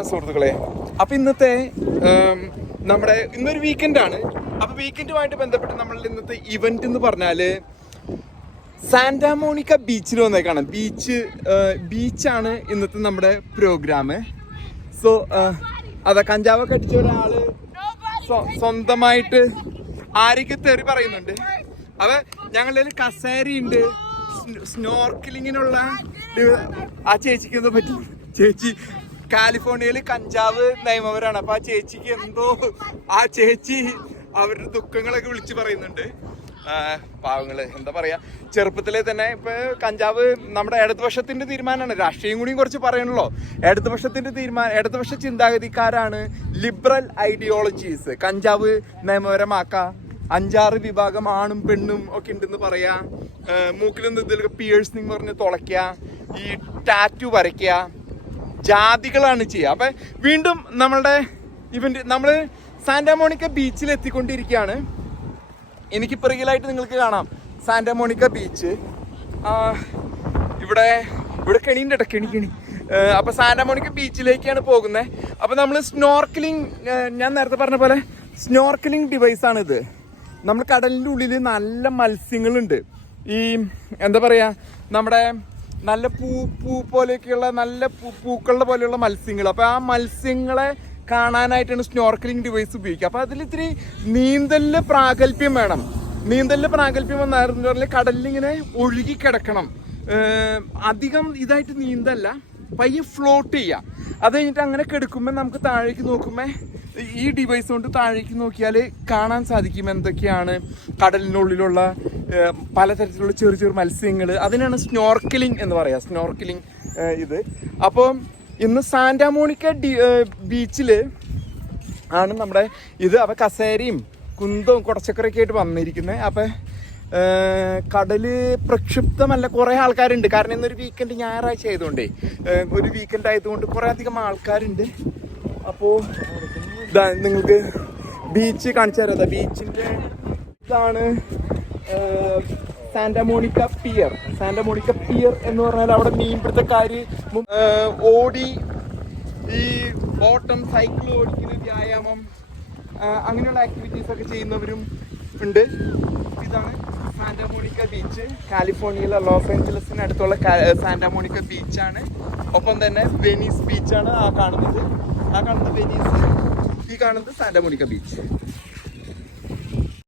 സുഹൃത്തുക്കളെ, അപ്പൊ ഇന്നത്തെ നമ്മുടെ ഇന്നൊരു വീക്കെൻഡാണ്. അപ്പൊ വീക്കെൻഡുമായിട്ട് ബന്ധപ്പെട്ട് നമ്മളുടെ ഇന്നത്തെ ഇവന്റ് എന്ന് പറഞ്ഞാല് സാന്റാമോണിക്ക ബീച്ചിൽ വന്നേക്കാണ്. ബീച്ചാണ് ഇന്നത്തെ നമ്മുടെ പ്രോഗ്രാം. സോ അതാ കഞ്ചാവൊക്കെ അടിച്ച ഒരാള് സ്വന്തമായിട്ട് ആരൊക്കെ തെറി പറയുന്നുണ്ട്. അവ ഞങ്ങളുടെ കസേരയുണ്ട്, സ്നോർക്കിലിങ്ങിനുള്ള ആ ചേച്ചിക്ക് എന്തോ പറ്റും. ചേച്ചി കാലിഫോർണിയയിൽ കഞ്ചാവ് നിയമപരമാണ്. അപ്പൊ ആ ചേച്ചിക്ക് എന്തോ ചേച്ചി അവരുടെ ദുഃഖങ്ങളൊക്കെ വിളിച്ചു പറയുന്നുണ്ട്. പാവങ്ങള് എന്താ പറയാ, ചെറുപ്പത്തിലെ തന്നെ ഇപ്പൊ കഞ്ചാവ് നമ്മുടെ ഇടതുപക്ഷത്തിന്റെ തീരുമാനമാണ്. രാഷ്ട്രീയം കൂടിയും കുറച്ച് പറയണല്ലോ. ഇടതുപക്ഷ ചിന്താഗതിക്കാരാണ്, ലിബറൽ ഐഡിയോളജീസ്. കഞ്ചാവ് നിയമപരമാക്കാം, 5-6 വിഭാഗം ആണും പെണ്ണും ഒക്കെ ഉണ്ടെന്ന് പറയാ, മൂക്കിലൊന്നും ഇതിലൊക്കെ പിയേഴ്സിങ് പറഞ്ഞ് തുളയ്ക്കുക, ഈ ടാറ്റു വരയ്ക്കുക, ജാതികളാണ് ചെയ്യുക. അപ്പൊ വീണ്ടും നമ്മളുടെ ഇവന്റ് നമ്മള് സാന്റാമോണിക്ക ബീച്ചിൽ എത്തിക്കൊണ്ടിരിക്കുകയാണ്. എനിക്ക് പിറകിലായിട്ട് നിങ്ങൾക്ക് കാണാം സാന്റാമോണിക്ക ബീച്ച്. ഇവിടെ കെണിയുണ്ട് കേട്ടോ, കെണി. അപ്പൊ സാന്റാമോണിക്ക ബീച്ചിലേക്കാണ് പോകുന്നത്. അപ്പൊ നമ്മൾ സ്നോർക്കലിംഗ്, ഞാൻ നേരത്തെ പറഞ്ഞ പോലെ സ്നോർക്കലിംഗ് ഡിവൈസാണ് ഇത്. നമ്മൾ കടലിൻ്റെ ഉള്ളിൽ നല്ല മത്സ്യങ്ങളുണ്ട്. ഈ എന്താ പറയാ, നമ്മുടെ നല്ല പൂ പോലെയൊക്കെയുള്ള നല്ല പൂക്കളുടെ പോലെയുള്ള മത്സ്യങ്ങൾ. അപ്പോൾ ആ മത്സ്യങ്ങളെ കാണാനായിട്ടാണ് സ്നോർക്കലിംഗ് ഡിവൈസ് ഉപയോഗിക്കുക. അപ്പോൾ അതിൽ ഇത്തിരി നീന്തലിന് പ്രാഗൽഭ്യം വേണം. നീന്തലിന് പ്രാഗൽഭ്യം വന്നായിരുന്നു പറഞ്ഞാൽ കടലിലിങ്ങനെ ഒഴുകി കിടക്കണം. അധികം ഇതായിട്ട് നീന്തല്ല, പയ്യെ ഫ്ലോട്ട് ചെയ്യുക. അത് കഴിഞ്ഞിട്ട് അങ്ങനെ കിടക്കുമ്പോൾ നമുക്ക് താഴേക്ക് നോക്കുമ്പോൾ ഈ ഡിവൈസ് കൊണ്ട് താഴേക്ക് നോക്കിയാൽ കാണാൻ സാധിക്കും എന്തൊക്കെയാണ് കടലിനുള്ളിലുള്ള പലതരത്തിലുള്ള ചെറിയ മത്സ്യങ്ങൾ. അതിനാണ് സ്നോർക്കലിംഗ് എന്ന് പറയുക, സ്നോർക്കലിംഗ് ഇത്. അപ്പോൾ ഇന്ന് സാന്റാമോണിക്ക ബീച്ചിൽ ആണ് നമ്മുടെ ഇത്. അപ്പോൾ കസേരയും കുന്തവും കുടച്ചക്കറയൊക്കെ ആയിട്ട് വന്നിരിക്കുന്നത്. അപ്പം കടല് പ്രക്ഷുബ്ധമല്ല, കുറേ ആൾക്കാരുണ്ട്. കാരണം ഇന്നൊരു വീക്കെൻഡ് ഞായറാഴ്ച ആയതുകൊണ്ടേ, ഒരു വീക്കെൻഡ് ആയതുകൊണ്ട് കുറേ അധികം ആൾക്കാരുണ്ട്. അപ്പോൾ നിങ്ങൾക്ക് ബീച്ച് കാണിച്ചു തരാം. ബീച്ചിൻ്റെ ഇതാണ് സാന്റാമോണിക്ക പിയർ. സാന്റാമോണിക്ക പിയർ എന്ന് പറഞ്ഞാൽ അവിടെ മീൻപിടുത്തക്കാർ ഓടി, ഈ ഓട്ടം, സൈക്കിൾ ഓടിക്കുന്ന വ്യായാമം, അങ്ങനെയുള്ള ആക്ടിവിറ്റീസൊക്കെ ചെയ്യുന്നവരും ഉണ്ട്. ഇതാണ് സാന്റാമോണിക്ക ബീച്ച്. കാലിഫോർണിയയിലെ ലോസ് ഏഞ്ചലസിന് അടുത്തുള്ള സാന്റാമോണിക്ക ബീച്ചാണ്. ഒപ്പം തന്നെ വെനീസ് ബീച്ചാണ് ആ കാണുന്നത് വെനീസ്, ഈ കാണുന്നത് സാന്റാമോണിക്ക ബീച്ച്.